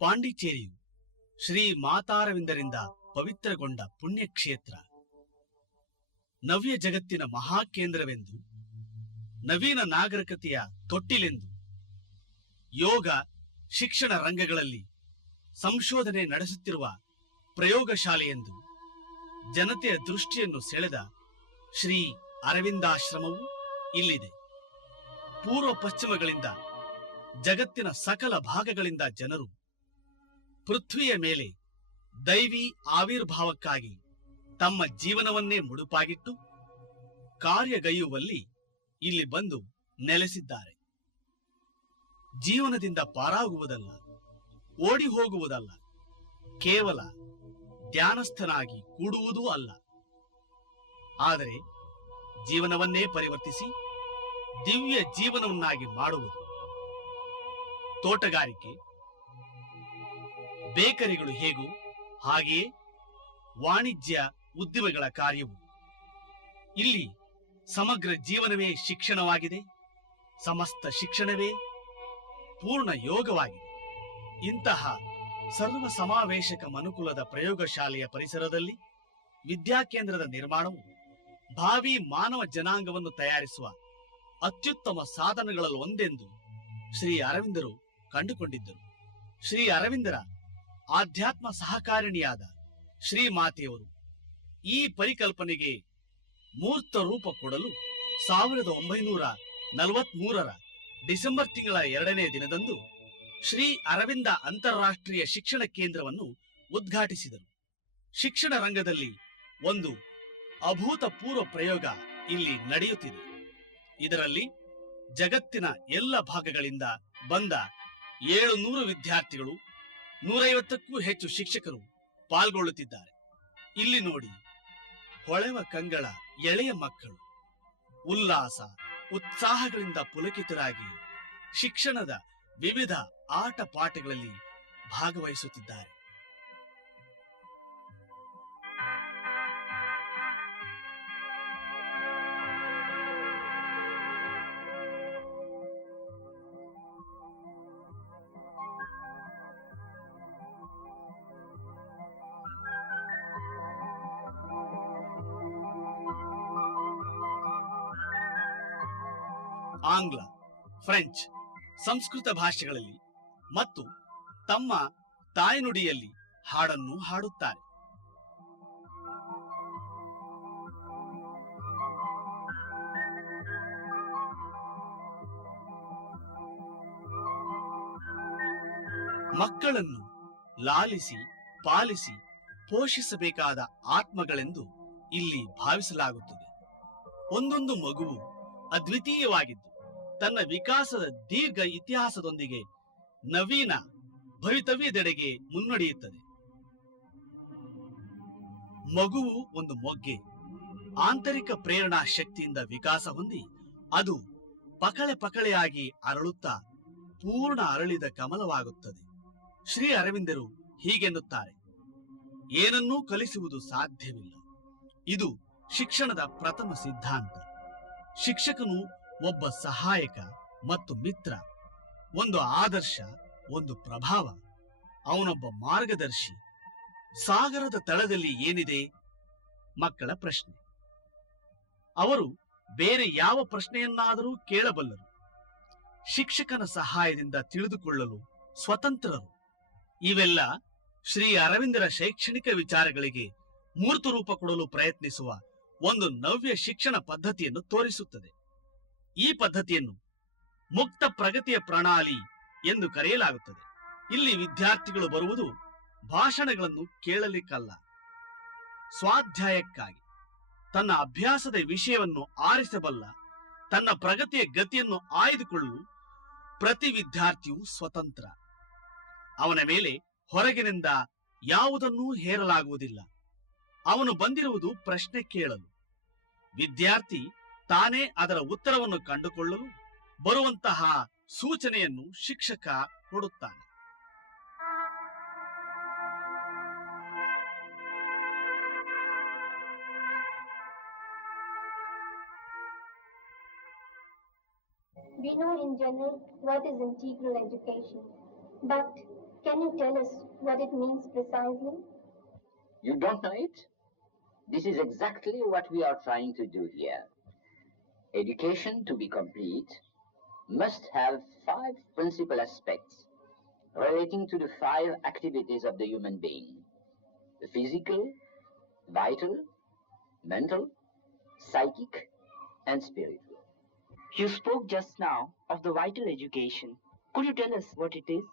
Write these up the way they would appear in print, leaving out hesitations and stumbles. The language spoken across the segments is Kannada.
ಪಾಂಡಿಚೇರಿಯು ಶ್ರೀ ಮಾತಾರವಿಂದರಿಂದ ಪವಿತ್ರಗೊಂಡ ಪುಣ್ಯಕ್ಷೇತ್ರ. ನವ್ಯ ಜಗತ್ತಿನ ಮಹಾಕೇಂದ್ರವೆಂದು, ನವೀನ ನಾಗರಿಕತೆಯ ತೊಟ್ಟಿಲೆಂದು, ಯೋಗ ಶಿಕ್ಷಣ ರಂಗಗಳಲ್ಲಿ ಸಂಶೋಧನೆ ನಡೆಸುತ್ತಿರುವ ಪ್ರಯೋಗಶಾಲೆಯೆಂದು ಜನತೆಯ ದೃಷ್ಟಿಯನ್ನು ಸೆಳೆದ ಶ್ರೀ ಅರವಿಂದಾಶ್ರಮವು ಇಲ್ಲಿದೆ. ಪೂರ್ವ ಪಶ್ಚಿಮಗಳಿಂದ, ಜಗತ್ತಿನ ಸಕಲ ಭಾಗಗಳಿಂದ ಜನರು ಪೃಥ್ವಿಯ ಮೇಲೆ ದೈವಿ ಆವಿರ್ಭಾವಕ್ಕಾಗಿ ತಮ್ಮ ಜೀವನವನ್ನೇ ಮುಡುಪಾಗಿಟ್ಟು ಕಾರ್ಯಗೈಯುವಲ್ಲಿ ಇಲ್ಲಿ ಬಂದು ನೆಲೆಸಿದ್ದಾರೆ. ಜೀವನದಿಂದ ಪಾರಾಗುವುದಲ್ಲ, ಓಡಿ ಹೋಗುವುದಲ್ಲ, ಕೇವಲ ಧ್ಯಾನಸ್ಥನಾಗಿ ಕೂಡುವುದೂ ಅಲ್ಲ, ಆದರೆ ಜೀವನವನ್ನೇ ಪರಿವರ್ತಿಸಿ ದಿವ್ಯ ಜೀವನವನ್ನಾಗಿ ಮಾಡುವುದು. ತೋಟಗಾರಿಕೆ, ಬೇಕರಿಗಳು ಹೇಗೂ ಹಾಗೆಯೇ ವಾಣಿಜ್ಯ ಉದ್ದಿಮೆಗಳ ಕಾರ್ಯವು. ಇಲ್ಲಿ ಸಮಗ್ರ ಜೀವನವೇ ಶಿಕ್ಷಣವಾಗಿದೆ, ಸಮಸ್ತ ಶಿಕ್ಷಣವೇ ಪೂರ್ಣ ಯೋಗವಾಗಿದೆ. ಇಂತಹ ಸರ್ವ ಸಮಾವೇಶಕ ಮನುಕುಲದ ಪ್ರಯೋಗಶಾಲೆಯ ಪರಿಸರದಲ್ಲಿ ವಿದ್ಯಾಕೇಂದ್ರದ ನಿರ್ಮಾಣವು ಭಾವಿ ಮಾನವ ಜನಾಂಗವನ್ನು ತಯಾರಿಸುವ ಅತ್ಯುತ್ತಮ ಸಾಧನಗಳಲ್ಲಿ ಒಂದೆಂದು ಶ್ರೀ ಅರವಿಂದರು ಕಂಡುಕೊಂಡಿದ್ದರು. ಶ್ರೀ ಅರವಿಂದರ ಆಧ್ಯಾತ್ಮ ಸಹಕಾರಿಣಿಯಾದ ಶ್ರೀಮಾತೆಯವರು ಈ ಪರಿಕಲ್ಪನೆಗೆ ಮೂರ್ತ ರೂಪ ಕೊಡಲು 1943 ಡಿಸೆಂಬರ್ ತಿಂಗಳ 2ನೇ ದಿನದಂದು ಶ್ರೀ ಅರವಿಂದ ಅಂತಾರಾಷ್ಟ್ರೀಯ ಶಿಕ್ಷಣ ಕೇಂದ್ರವನ್ನು ಉದ್ಘಾಟಿಸಿದರು. ಶಿಕ್ಷಣ ರಂಗದಲ್ಲಿ ಒಂದು ಅಭೂತಪೂರ್ವ ಪ್ರಯೋಗ ಇಲ್ಲಿ ನಡೆಯುತ್ತಿದೆ. ಇದರಲ್ಲಿ ಜಗತ್ತಿನ ಎಲ್ಲ ಭಾಗಗಳಿಂದ ಬಂದ 700 ವಿದ್ಯಾರ್ಥಿಗಳು, 150ಕ್ಕೂ ಹೆಚ್ಚು ಶಿಕ್ಷಕರು ಪಾಲ್ಗೊಳ್ಳುತ್ತಿದ್ದಾರೆ. ಇಲ್ಲಿ ನೋಡಿ, ಹೊಳೆವ ಕಂಗಳ ಎಳೆಯ ಮಕ್ಕಳು ಉಲ್ಲಾಸ ಉತ್ಸಾಹಗಳಿಂದ ಪುಲಕಿತರಾಗಿ ಶಿಕ್ಷಣದ ವಿವಿಧ ಆಟ ಪಾಠಗಳಲ್ಲಿ ಭಾಗವಹಿಸುತ್ತಿದ್ದಾರೆ. ಆಂಗ್ಲ, ಫ್ರೆಂಚ್, ಸಂಸ್ಕೃತ ಭಾಷೆಗಳಲ್ಲಿ ಮತ್ತು ತಮ್ಮ ತಾಯ್ನುಡಿಯಲ್ಲಿ ಹಾಡನ್ನು ಹಾಡುತ್ತಾರೆ. ಮಕ್ಕಳನ್ನು ಲಾಲಿಸಿ ಪಾಲಿಸಿ ಪೋಷಿಸಬೇಕಾದ ಆತ್ಮಗಳೆಂದು ಇಲ್ಲಿ ಭಾವಿಸಲಾಗುತ್ತದೆ. ಒಂದೊಂದು ಮಗುವು ಅದ್ವಿತೀಯವಾಗಿದ್ದು ತನ್ನ ವಿಕಾಸದ ದೀರ್ಘ ಇತಿಹಾಸದೊಂದಿಗೆ ನವೀನ ಭವಿತವ್ಯದೆಡೆಗೆ ಮುನ್ನಡೆಯುತ್ತದೆ. ಮಗುವು ಒಂದು ಮೊಗ್ಗೆ ಆಂತರಿಕ ಪ್ರೇರಣಾ ಶಕ್ತಿಯಿಂದ ವಿಕಾಸ ಹೊಂದಿ ಅದು ಪಕಳೆ ಪಕಳೆಯಾಗಿ ಅರಳುತ್ತಾ ಪೂರ್ಣ ಅರಳಿದ ಕಮಲವಾಗುತ್ತದೆ. ಶ್ರೀ ಅರವಿಂದರು ಹೀಗೆನ್ನುತ್ತಾರೆ: ಏನನ್ನೂ ಕಲಿಸುವುದು ಸಾಧ್ಯವಿಲ್ಲ. ಇದು ಶಿಕ್ಷಣದ ಪ್ರಥಮ ಸಿದ್ಧಾಂತ. ಶಿಕ್ಷಕನು ಒಬ್ಬ ಸಹಾಯಕ ಮತ್ತು ಮಿತ್ರ, ಒಂದು ಆದರ್ಶ, ಒಂದು ಪ್ರಭಾವ. ಅವನೊಬ್ಬ ಮಾರ್ಗದರ್ಶಿ. ಸಾಗರದ ತಳದಲ್ಲಿ ಏನಿದೆ? ಮಕ್ಕಳ ಪ್ರಶ್ನೆ. ಅವರು ಬೇರೆ ಯಾವ ಪ್ರಶ್ನೆಯನ್ನಾದರೂ ಕೇಳಬಲ್ಲರು. ಶಿಕ್ಷಕನ ಸಹಾಯದಿಂದ ತಿಳಿದುಕೊಳ್ಳಲು ಸ್ವತಂತ್ರರು. ಇವೆಲ್ಲ ಶ್ರೀ ಅರವಿಂದರ ಶೈಕ್ಷಣಿಕ ವಿಚಾರಗಳಿಗೆ ಮೂರ್ತ ರೂಪ ಕೊಡಲು ಪ್ರಯತ್ನಿಸುವ ಒಂದು ನವ್ಯ ಶಿಕ್ಷಣ ಪದ್ಧತಿಯನ್ನು ತೋರಿಸುತ್ತದೆ. ಈ ಪದ್ಧತಿಯನ್ನು ಮುಕ್ತ ಪ್ರಗತಿಯ ಪ್ರಣಾಳಿ ಎಂದು ಕರೆಯಲಾಗುತ್ತದೆ. ಇಲ್ಲಿ ವಿದ್ಯಾರ್ಥಿಗಳು ಬರುವುದು ಭಾಷಣಗಳನ್ನು ಕೇಳಲಿಕ್ಕಲ್ಲ, ಸ್ವಾಧ್ಯಾಯಕ್ಕಾಗಿ. ತನ್ನ ಅಭ್ಯಾಸದ ವಿಷಯವನ್ನು ಆರಿಸಬಲ್ಲ, ತನ್ನ ಪ್ರಗತಿಯ ಗತಿಯನ್ನು ಆಯ್ದುಕೊಳ್ಳಲು ಪ್ರತಿ ವಿದ್ಯಾರ್ಥಿಯೂ ಸ್ವತಂತ್ರ. ಅವನ ಮೇಲೆ ಹೊರಗಿನಿಂದ ಯಾವುದನ್ನೂ ಹೇರಲಾಗುವುದಿಲ್ಲ. ಅವನು ಬಂದಿರುವುದು ಪ್ರಶ್ನೆ ಕೇಳಲು. ವಿದ್ಯಾರ್ಥಿ ತಾನೇ ಅದರ ಉತ್ತರವನ್ನು ಕಂಡುಕೊಳ್ಳಲು ಬರುವಂತಹ ಸೂಚನೆಯನ್ನು ಶಿಕ್ಷಕ ಕೊಡುತ್ತಾನೆ. We know in general what is integral education, but Can you tell us what it means precisely? You don't know it? This is exactly what we are trying to do here. Education, to be complete, must have 5 principal aspects relating to the 5 activities of the human being: the physical, vital, mental, psychic, and spiritual. You spoke just now of the vital education. Could you tell us what it is?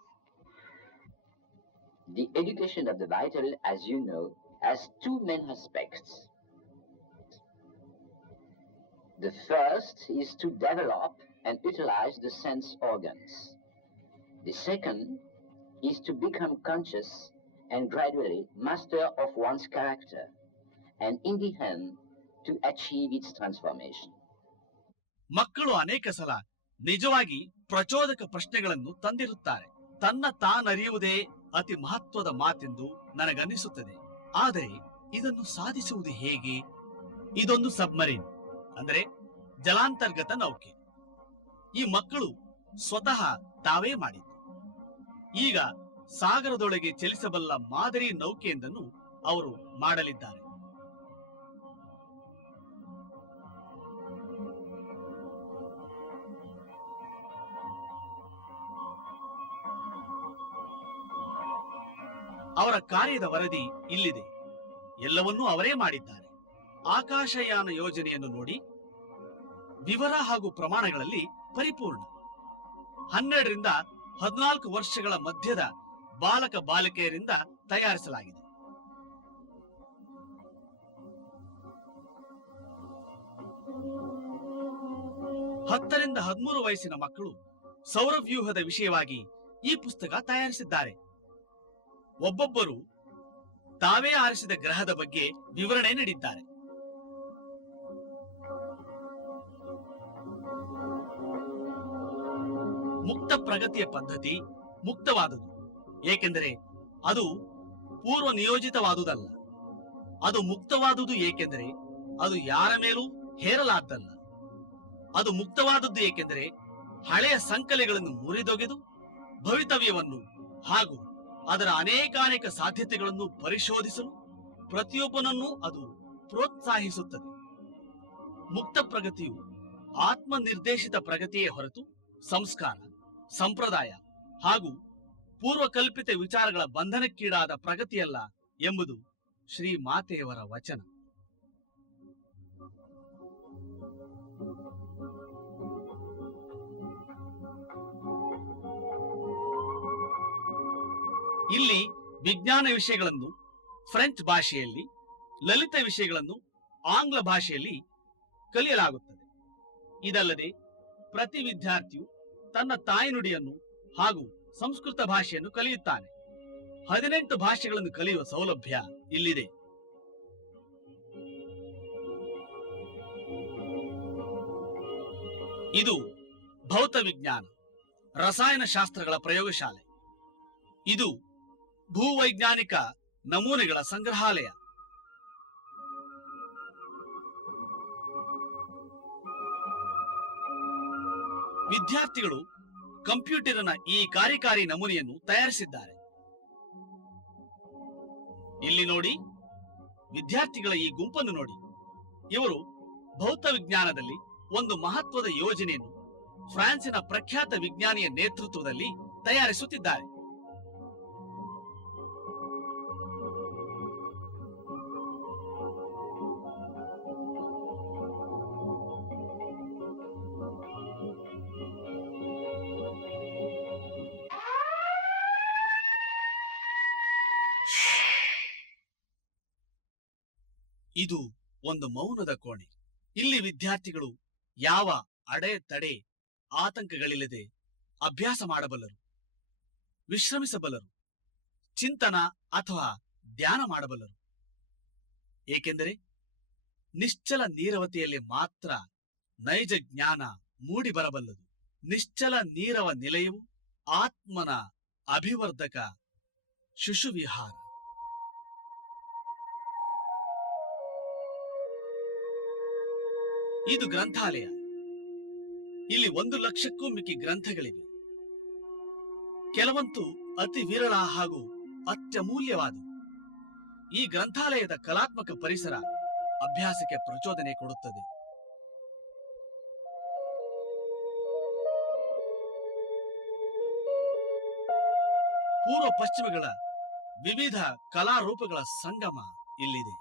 The education of the vital, as you know, has 2 main aspects. The first is to develop and utilize the sense organs. The second is to become conscious and gradually master of one's character, and in the end, to achieve its transformation. ಮಕ್ಕಳು ಅನೇಕ ಸಲ ನಿಜವಾಗಿ ಪ್ರಚೋದಕ ಪ್ರಶ್ನೆಗಳನ್ನು ತಂದಿರುತ್ತಾರೆ. ತನ್ನ ತಾನರಿಯುವುದೇ ಅತಿ ಮಹತ್ವದ ಮಾತೆಂದು ನನಗನ್ನಿಸುತ್ತದೆ. ಆದರೆ ಇದನ್ನು ಸಾಧಿಸುವುದು ಹೇಗೆ? ಇದೊಂದು ಸಬ್ಮರೀನ್, ಅಂದರೆ ಜಲಾಂತರ್ಗತ ನೌಕೆ. ಈ ಮಕ್ಕಳು ಸ್ವತಃ ತಾವೇ ಮಾಡಿದ್ದು. ಈಗ ಸಾಗರದೊಳಗೆ ಚಲಿಸಬಲ್ಲ ಮಾದರಿ ನೌಕೆಯೊಂದನ್ನು ಅವರು ಮಾಡಲಿದ್ದಾರೆ. ಅವರ ಕಾರ್ಯದ ವರದಿ ಇಲ್ಲಿದೆ. ಎಲ್ಲವನ್ನೂ ಅವರೇ ಮಾಡಿದ್ದಾರೆ. ಆಕಾಶಯಾನ ಯೋಜನೆಯನ್ನು ನೋಡಿ, ವಿವರ ಹಾಗೂ ಪ್ರಮಾಣಗಳಲ್ಲಿ ಪರಿಪೂರ್ಣ. 12 ರಿಂದ 14 ವರ್ಷಗಳ ಮಧ್ಯದ ಬಾಲಕ ಬಾಲಿಕೆಯರಿಂದ ತಯಾರಿಸಲಾಗಿದೆ. ಹತ್ತರಿಂದ 13 ವಯಸ್ಸಿನ ಮಕ್ಕಳು ಸೌರವ್ಯೂಹದ ವಿಷಯವಾಗಿ ಈ ಪುಸ್ತಕ ತಯಾರಿಸಿದ್ದಾರೆ. ಒಬ್ಬೊಬ್ಬರು ತಾವೇ ಆರಿಸಿದ ಗ್ರಹದ ಬಗ್ಗೆ ವಿವರಣೆ ನೀಡಿದ್ದಾರೆ. ಮುಕ್ತ ಪ್ರಗತಿಯ ಪದ್ಧತಿ ಮುಕ್ತವಾದುದು, ಏಕೆಂದರೆ ಅದು ಪೂರ್ವ ನಿಯೋಜಿತವಾದುದಲ್ಲ. ಅದು ಮುಕ್ತವಾದುದು ಏಕೆಂದರೆ ಅದು ಯಾರ ಮೇಲೂ ಹೇರಲಾದ್ದಲ್ಲ. ಅದು ಮುಕ್ತವಾದದ್ದು ಏಕೆಂದರೆ ಹಳೆಯ ಸಂಕಲೆಗಳನ್ನು ಮುರಿದೊಗೆದು ಭವಿತವ್ಯವನ್ನು ಹಾಗೂ ಅದರ ಅನೇಕಾನೇಕ ಸಾಧ್ಯತೆಗಳನ್ನು ಪರಿಶೋಧಿಸಲು ಪ್ರತಿಯೊಬ್ಬನನ್ನೂ ಅದು ಪ್ರೋತ್ಸಾಹಿಸುತ್ತದೆ. ಮುಕ್ತ ಪ್ರಗತಿಯು ಆತ್ಮನಿರ್ದೇಶಿತ ಪ್ರಗತಿಯೇ ಹೊರತು ಸಂಸ್ಕಾರ, ಸಂಪ್ರದಾಯ ಹಾಗೂ ಪೂರ್ವಕಲ್ಪಿತ ವಿಚಾರಗಳ ಬಂಧನಕ್ಕೀಡಾದ ಪ್ರಗತಿಯಲ್ಲ ಎಂಬುದು ಶ್ರೀ ಮಾತೆಯವರ ವಚನ. ಇಲ್ಲಿ ವಿಜ್ಞಾನ ವಿಷಯಗಳನ್ನು ಫ್ರೆಂಚ್ ಭಾಷೆಯಲ್ಲಿ, ಲಲಿತ ವಿಷಯಗಳನ್ನು ಆಂಗ್ಲ ಭಾಷೆಯಲ್ಲಿ ಕಲಿಯಲಾಗುತ್ತದೆ. ಇದಲ್ಲದೆ ಪ್ರತಿ ವಿದ್ಯಾರ್ಥಿಯು ತನ್ನ ತಾಯ್ನುಡಿಯನ್ನು ಹಾಗೂ ಸಂಸ್ಕೃತ ಭಾಷೆಯನ್ನು ಕಲಿಯುತ್ತಾನೆ. 18 ಭಾಷೆಗಳನ್ನು ಕಲಿಯುವ ಸೌಲಭ್ಯ ಇಲ್ಲಿದೆ. ಇದು ಭೌತ ವಿಜ್ಞಾನ, ರಸಾಯನಶಾಸ್ತ್ರಗಳ ಪ್ರಯೋಗಶಾಲೆ. ಇದು ಭೂವೈಜ್ಞಾನಿಕ ನಮೂನೆಗಳ ಸಂಗ್ರಹಾಲಯ. ವಿದ್ಯಾರ್ಥಿಗಳು ಕಂಪ್ಯೂಟರಿನ ಈ ಕಾರ್ಯಕಾರಿ ನಮೂನೆಯನ್ನು ತಯಾರಿಸಿದ್ದಾರೆ. ಇಲ್ಲಿ ನೋಡಿ, ವಿದ್ಯಾರ್ಥಿಗಳ ಈ ಗುಂಪನ್ನು ನೋಡಿ. ಇವರು ಭೌತ ವಿಜ್ಞಾನದಲ್ಲಿ ಒಂದು ಮಹತ್ವದ ಯೋಜನೆಯನ್ನು ಫ್ರಾನ್ಸಿನ ಪ್ರಖ್ಯಾತ ವಿಜ್ಞಾನಿಯ ನೇತೃತ್ವದಲ್ಲಿ ತಯಾರಿಸುತ್ತಿದ್ದಾರೆ. ಇದು ಒಂದು ಮೌನದ ಕೋಣೆ. ಇಲ್ಲಿ ವಿದ್ಯಾರ್ಥಿಗಳು ಯಾವ ಅಡೆತಡೆ ಆತಂಕಗಳಿಲ್ಲದೆ ಅಭ್ಯಾಸ ಮಾಡಬಲ್ಲರು, ವಿಶ್ರಮಿಸಬಲ್ಲರು, ಚಿಂತನ ಅಥವಾ ಧ್ಯಾನ ಮಾಡಬಲ್ಲರು. ಏಕೆಂದರೆ ನಿಶ್ಚಲ ನೀರವತೆಯಲ್ಲಿ ಮಾತ್ರ ನೈಜ ಜ್ಞಾನ ಮೂಡಿ ಬರಬಲ್ಲದು. ನಿಶ್ಚಲ ನೀರವ ನಿಲಯವು ಆತ್ಮನ ಅಭಿವರ್ಧಕ ಶುಶುವಿಹಾರ. ಇದು ಗ್ರಂಥಾಲಯ. ಇಲ್ಲಿ 1 ಲಕ್ಷಕ್ಕೂ ಮಿಕ್ಕಿ ಗ್ರಂಥಗಳಿವೆ. ಕೆಲವಂತೂ ಅತಿ ವಿರಳ ಹಾಗೂ ಅತ್ಯಮೂಲ್ಯವಾದವು. ಈ ಗ್ರಂಥಾಲಯದ ಕಲಾತ್ಮಕ ಪರಿಸರ ಅಭ್ಯಾಸಕ್ಕೆ ಪ್ರಚೋದನೆ ಕೊಡುತ್ತದೆ. ಪೂರ್ವ ಪಶ್ಚಿಮಗಳ ವಿವಿಧ ಕಲಾರೂಪಗಳ ಸಂಗಮ ಇಲ್ಲಿದೆ.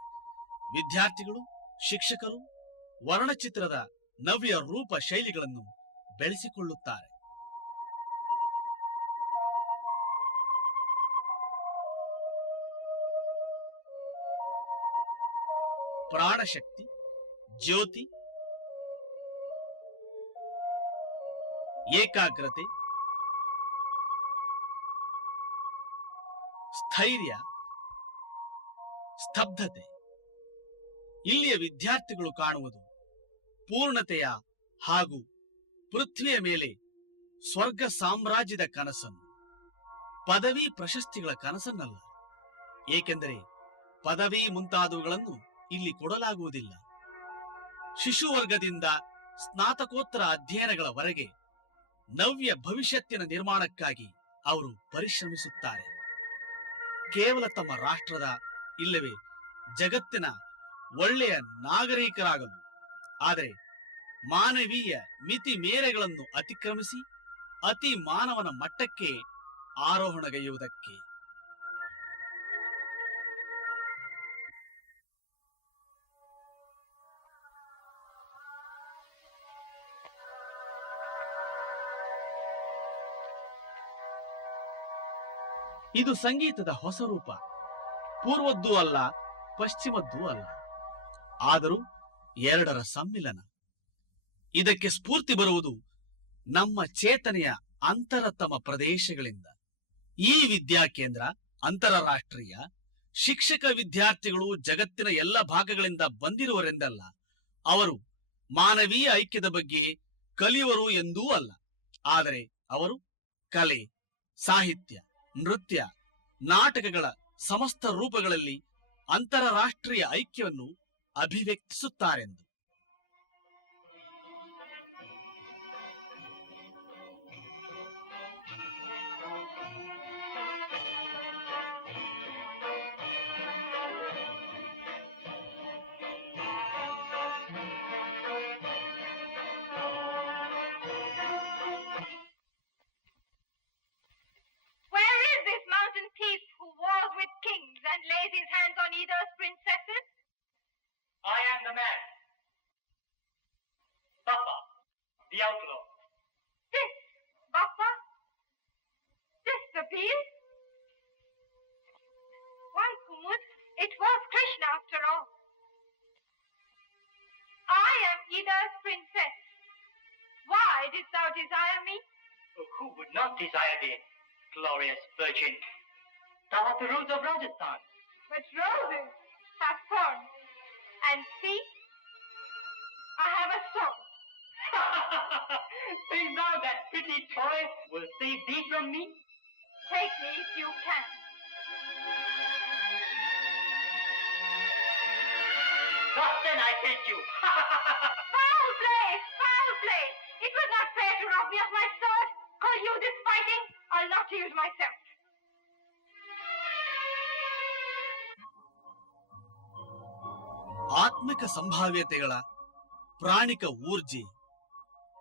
ವಿದ್ಯಾರ್ಥಿಗಳು, ಶಿಕ್ಷಕರು ವರ್ಣಚಿತ್ರದ ನವ್ಯ ರೂಪ ಶೈಲಿಗಳನ್ನು ಬೆಳೆಸಿಕೊಳ್ಳುತ್ತಾರೆ. ಪ್ರಾಣಶಕ್ತಿ, ಜ್ಯೋತಿ, ಏಕಾಗ್ರತೆ, ಸ್ಥೈರ್ಯ, ಸ್ತಬ್ಧತೆ ಇಲ್ಲಿಯ ವಿದ್ಯಾರ್ಥಿಗಳು ಕಾಣುವುದು ಪೂರ್ಣತೆಯ ಹಾಗೂ ಪೃಥ್ವಿಯ ಮೇಲೆ ಸ್ವರ್ಗ ಸಾಮ್ರಾಜ್ಯದ ಕನಸನ್ನು, ಪದವಿ ಪ್ರಶಸ್ತಿಗಳ ಕನಸನ್ನಲ್ಲ. ಏಕೆಂದರೆ ಪದವಿ ಮುಂತಾದವುಗಳನ್ನು ಇಲ್ಲಿ ಕೊಡಲಾಗುವುದಿಲ್ಲ. ಶಿಶುವರ್ಗದಿಂದ ಸ್ನಾತಕೋತ್ತರ ಅಧ್ಯಯನಗಳವರೆಗೆ ನವ್ಯ ಭವಿಷ್ಯತ್ತಿನ ನಿರ್ಮಾಣಕ್ಕಾಗಿ ಅವರು ಪರಿಶ್ರಮಿಸುತ್ತಾರೆ. ಕೇವಲ ತಮ್ಮ ರಾಷ್ಟ್ರದ ಇಲ್ಲವೇ ಜಗತ್ತಿನ ಒಳ್ಳೆಯ ನಾಗರಿಕರಾಗಲು, ಆದರೆ ಮಾನವೀಯ ಮಿತಿ ಮೇರೆಗಳನ್ನು ಅತಿಕ್ರಮಿಸಿ ಅತಿ ಮಾನವನ ಮಟ್ಟಕ್ಕೆ ಆರೋಹಣಗೈಯುವುದಕ್ಕೆ. ಇದು ಸಂಗೀತದ ಹೊಸ ರೂಪ. ಪೂರ್ವದ್ದೂ ಅಲ್ಲ, ಪಶ್ಚಿಮದ್ದೂ ಅಲ್ಲ, ಆದರೂ ಎರಡರ ಸಮ್ಮಿಲನ. ಇದಕ್ಕೆ ಸ್ಫೂರ್ತಿ ಬರುವುದು ನಮ್ಮ ಚೇತನೆಯ ಅಂತರತಮ ಪ್ರದೇಶಗಳಿಂದ. ಈ ವಿದ್ಯಾಕೇಂದ್ರ ಅಂತರರಾಷ್ಟ್ರೀಯ. ಶಿಕ್ಷಕ ವಿದ್ಯಾರ್ಥಿಗಳು ಜಗತ್ತಿನ ಎಲ್ಲ ಭಾಗಗಳಿಂದ ಬಂದಿರುವರೆಂದಲ್ಲ, ಅವರು ಮಾನವೀಯ ಐಕ್ಯದ ಬಗ್ಗೆ ಕಲಿಯುವರು ಎಂದೂ ಅಲ್ಲ. ಆದರೆ ಅವರು ಕಲೆ, ಸಾಹಿತ್ಯ, ನೃತ್ಯ, ನಾಟಕಗಳ ಸಮಸ್ತ ರೂಪಗಳಲ್ಲಿ ಅಂತರರಾಷ್ಟ್ರೀಯ ಐಕ್ಯವನ್ನು ಅಭಿವ್ಯಕ್ತಿಸುತ್ತಾರೆಂದು. Lays his hands on either's princesses? I am the man. Bappa, the outlaw. This, Bappa? This the beast? Why, Kumud, it was Krishna after all. I am Ida's princess. Why didst thou desire me? Oh, who would not desire thee, glorious virgin? Thou art the rose of Rajasthan. But roses have thorns. And see, I have a sword. Think thou that pretty toy will save thee from me? Take me if you can. Thus then I take you. Foul play! Foul play! It was not fair to rob me of my sword. Call you this fighting? I'll not yield myself. ಆತ್ಮಿಕ ಸಂಭಾವ್ಯತೆಗಳ, ಪ್ರಾಣಿಕ ಊರ್ಜೆ,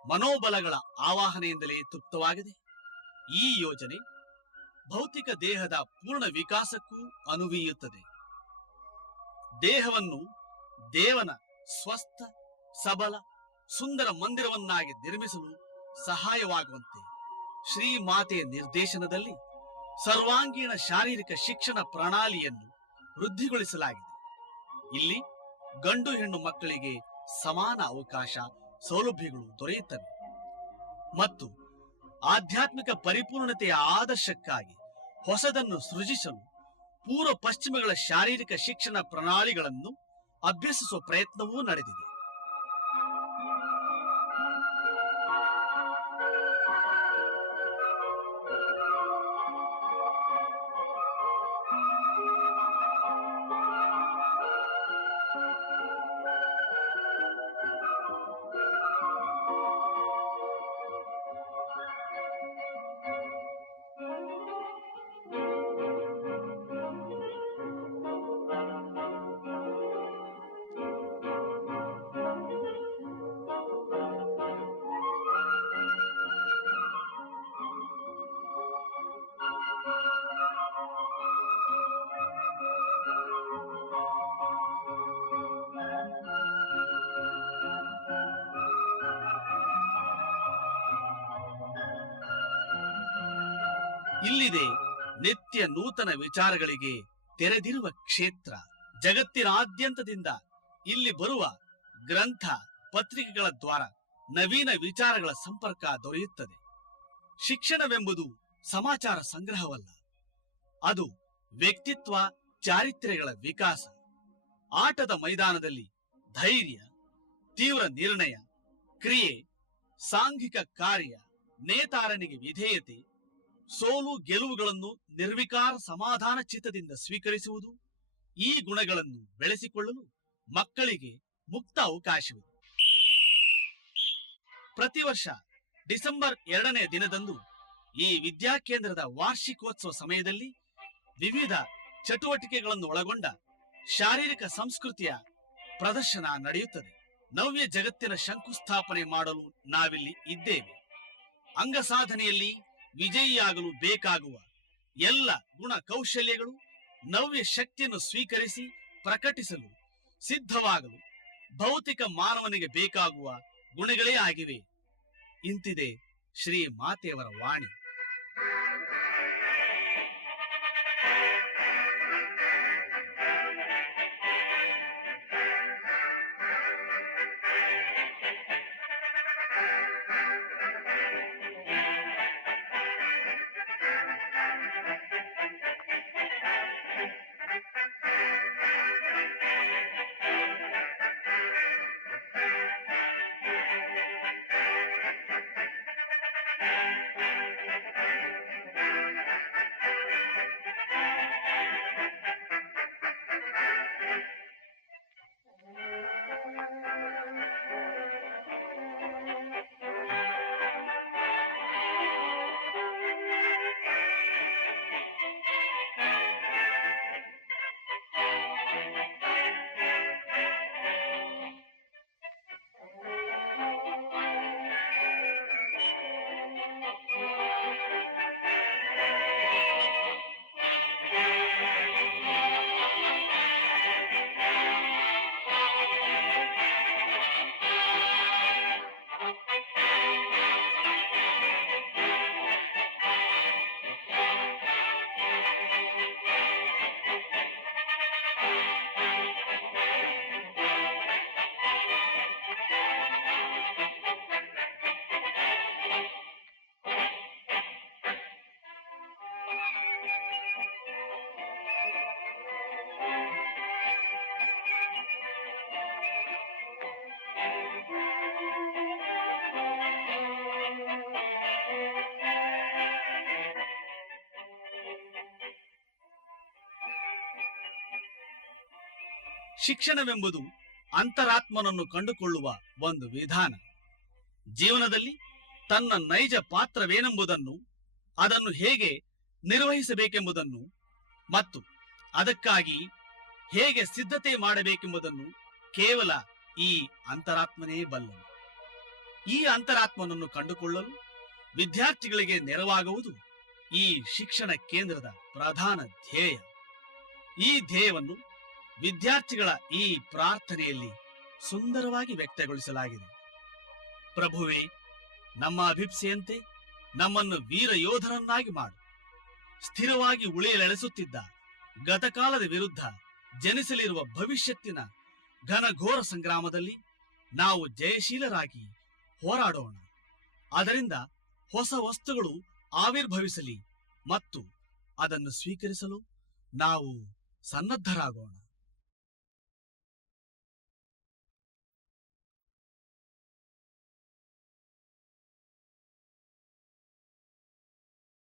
ಮನೋಬಲಗಳ ಆವಾಹನೆಯಿಂದಲೇ ತೃಪ್ತವಾಗಿದೆ. ಈ ಯೋಜನೆ ಭೌತಿಕ ದೇಹದ ಪೂರ್ಣ ವಿಕಾಸಕ್ಕೂ ಅನುವೀಯುತ್ತದೆ. ದೇಹವನ್ನು ದೇವನ ಸ್ವಸ್ಥ, ಸಬಲ, ಸುಂದರ ಮಂದಿರವನ್ನಾಗಿ ನಿರ್ಮಿಸಲು ಸಹಾಯವಾಗುವಂತೆ ಶ್ರೀಮಾತೆಯ ನಿರ್ದೇಶನದಲ್ಲಿ ಸರ್ವಾಂಗೀಣ ಶಾರೀರಿಕ ಶಿಕ್ಷಣ ಪ್ರಣಾಳಿಯನ್ನು ವೃದ್ಧಿಗೊಳಿಸಲಾಗಿದೆ. ಇಲ್ಲಿ ಗಂಡು ಹೆಣ್ಣು ಮಕ್ಕಳಿಗೆ ಸಮಾನ ಅವಕಾಶ, ಸೌಲಭ್ಯಗಳು ದೊರೆಯುತ್ತವೆ ಮತ್ತು ಆಧ್ಯಾತ್ಮಿಕ ಪರಿಪೂರ್ಣತೆಯ ಆದರ್ಶಕ್ಕಾಗಿ ಹೊಸದನ್ನು ಸೃಜಿಸಲು ಪೂರ್ವ ಪಶ್ಚಿಮಗಳ ಶಾರೀರಿಕ ಶಿಕ್ಷಣ ಪ್ರಣಾಳಿಗಳನ್ನು ಅಭ್ಯಸಿಸುವ ಪ್ರಯತ್ನವೂ ನಡೆದಿದೆ. ಇಲ್ಲಿದೆ ನಿತ್ಯ ನೂತನ ವಿಚಾರಗಳಿಗೆ ತೆರೆದಿರುವ ಕ್ಷೇತ್ರ. ಜಗತ್ತಿನಾದ್ಯಂತದಿಂದ ಇಲ್ಲಿ ಬರುವ ಗ್ರಂಥ ಪತ್ರಿಕೆಗಳ ದ್ವಾರ ನವೀನ ವಿಚಾರಗಳ ಸಂಪರ್ಕ ದೊರೆಯುತ್ತದೆ. ಶಿಕ್ಷಣವೆಂಬುದು ಸಮಾಚಾರ ಸಂಗ್ರಹವಲ್ಲ, ಅದು ವ್ಯಕ್ತಿತ್ವ ಚಾರಿತ್ರ್ಯಗಳ ವಿಕಾಸ. ಆಟದ ಮೈದಾನದಲ್ಲಿ ಧೈರ್ಯ, ತೀವ್ರ ನಿರ್ಣಯ, ಕ್ರಿಯೆ, ಸಾಂಘಿಕ ಕಾರ್ಯ, ನೇತಾರನಿಗೆ ವಿಧೇಯತೆ, ಸೋಲು ಗೆಲುವುಗಳನ್ನು ನಿರ್ವಿಕಾರ ಸಮಾಧಾನ ಚಿತ್ತದಿಂದ ಸ್ವೀಕರಿಸುವುದು, ಈ ಗುಣಗಳನ್ನು ಬೆಳೆಸಿಕೊಳ್ಳಲು ಮಕ್ಕಳಿಗೆ ಮುಕ್ತ ಅವಕಾಶವಿದೆ. ಪ್ರತಿ ವರ್ಷ ಡಿಸೆಂಬರ್ 2ನೇ ದಿನದಂದು ಈ ವಿದ್ಯಾಕೇಂದ್ರದ ವಾರ್ಷಿಕೋತ್ಸವ ಸಮಯದಲ್ಲಿ ವಿವಿಧ ಚಟುವಟಿಕೆಗಳನ್ನು ಒಳಗೊಂಡ ಶಾರೀರಿಕ ಸಂಸ್ಕೃತಿಯ ಪ್ರದರ್ಶನ ನಡೆಯುತ್ತದೆ. ನವ್ಯ ಜಗತ್ತಿನ ಶಂಕುಸ್ಥಾಪನೆ ಮಾಡಲು ನಾವಿಲ್ಲಿ ಇದ್ದೇವೆ. ಅಂಗ ಸಾಧನೆಯಲ್ಲಿ ವಿಜಯಿಯಾಗಲು ಬೇಕಾಗುವ ಎಲ್ಲ ಗುಣ ಕೌಶಲ್ಯಗಳು ನವ್ಯ ಶಕ್ತಿಯನ್ನು ಸ್ವೀಕರಿಸಿ ಪ್ರಕಟಿಸಲು ಸಿದ್ಧವಾಗಲು ಭೌತಿಕ ಮಾನವನಿಗೆ ಬೇಕಾಗುವ ಗುಣಗಳೇ ಆಗಿವೆ. ಇಂತಿದೆ ಶ್ರೀ ಮಾತೆಯವರ ವಾಣಿ. ಶಿಕ್ಷಣವೆಂಬುದು ಅಂತರಾತ್ಮನನ್ನು ಕಂಡುಕೊಳ್ಳುವ ಒಂದು ವಿಧಾನ. ಜೀವನದಲ್ಲಿ ತನ್ನ ನೈಜ ಪಾತ್ರವೇನೆಂಬುದನ್ನು, ಅದನ್ನು ಹೇಗೆ ನಿರ್ವಹಿಸಬೇಕೆಂಬುದನ್ನು ಮತ್ತು ಅದಕ್ಕಾಗಿ ಹೇಗೆ ಸಿದ್ಧತೆ ಮಾಡಬೇಕೆಂಬುದನ್ನು ಕೇವಲ ಈ ಅಂತರಾತ್ಮನೇ ಬಲ್ಲನು. ಈ ಅಂತರಾತ್ಮನನ್ನು ಕಂಡುಕೊಳ್ಳಲು ವಿದ್ಯಾರ್ಥಿಗಳಿಗೆ ನೆರವಾಗುವುದು ಈ ಶಿಕ್ಷಣ ಕೇಂದ್ರದ ಪ್ರಧಾನ ಧ್ಯೇಯ. ಈ ಧ್ಯೇಯವನ್ನು ವಿದ್ಯಾರ್ಥಿಗಳ ಈ ಪ್ರಾರ್ಥನೆಯಲ್ಲಿ ಸುಂದರವಾಗಿ ವ್ಯಕ್ತಗೊಳಿಸಲಾಗಿದೆ. ಪ್ರಭುವೇ, ನಮ್ಮ ಅಭಿಪ್ಸೆಯಂತೆ ನಮ್ಮನ್ನು ವೀರ ಯೋಧರನ್ನಾಗಿ ಮಾಡು. ಸ್ಥಿರವಾಗಿ ಉಳಿಯಲೆಳೆಸುತ್ತಿದ್ದ ಗತಕಾಲದ ವಿರುದ್ಧ ಜನಿಸಲಿರುವ ಭವಿಷ್ಯತ್ತಿನ ಘನಘೋರ ಸಂಗ್ರಾಮದಲ್ಲಿ ನಾವು ಜಯಶೀಲರಾಗಿ ಹೋರಾಡೋಣ. ಅದರಿಂದ ಹೊಸ ವಸ್ತುಗಳು ಆವಿರ್ಭವಿಸಲಿ ಮತ್ತು ಅದನ್ನು ಸ್ವೀಕರಿಸಲು ನಾವು ಸನ್ನದ್ಧರಾಗೋಣ.